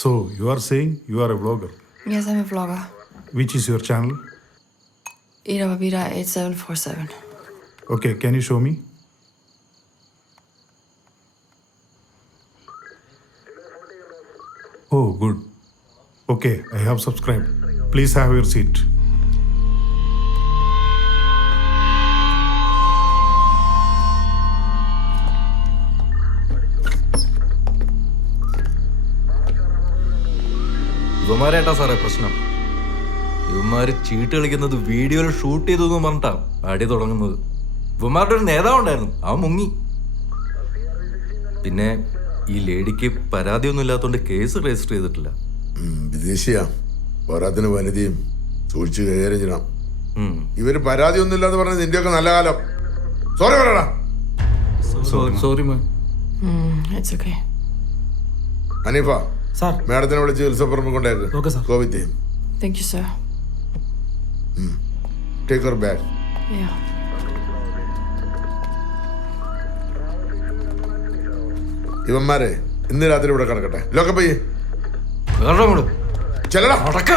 So, you are saying you are a vlogger. Yes, I'm a vlogger. Which is your channel? Ida Babida 8747. Okay, can you show me? Oh, good. Okay, I have subscribed. Please have your seat. ഇവന്മാരേട്ടാ സാറേ പ്രശ്നം. ഇവന്മാര് ചീട്ട് കളിക്കുന്നത് വീഡിയോയിൽ shoot ചെയ്തു എന്ന് പറഞ്ഞിട്ടാ അടി തുടങ്ങുന്നത്. ഇവന്മാരുടെ ഒരു നേതാവുണ്ടായിരുന്നു, അവൻ മുങ്ങി. പിന്നെ ഈ ലേഡിക്ക് പരാതിയൊന്നും ഇല്ലാത്തതുകൊണ്ട് കേസ് രജിസ്റ്റർ ചെയ്തിട്ടില്ല. വിദേശിയാ, പോരാത്തിന് വനിതയും സൂക്ഷിച്ച് കൈകാര്യം ചെയ്യണം. ഇവര് പരാതിയൊന്നും ഇല്ലാന്ന് പറഞ്ഞത് നിന്റെയൊക്കെ നല്ല കാലം. സോറി പറയടാ. Sorry ma'am. It's okay. Aneefa, sir മാഡത്തിനെ വിളിച്ച് ഉത്സവപ്പറമ്പ് കൊണ്ടായിരുന്നു. Okay sir. കോവിത്തെ Thank you, sir. Take your bag. Yeah. ഇവന്മാരെ ഇന്ന് രാത്രി ഇവിടെ കിടക്കട്ടെ. ലോക്കപ്പ് ചെയ്യ്. കേരളം ചെല്ലടാ. അടക്ക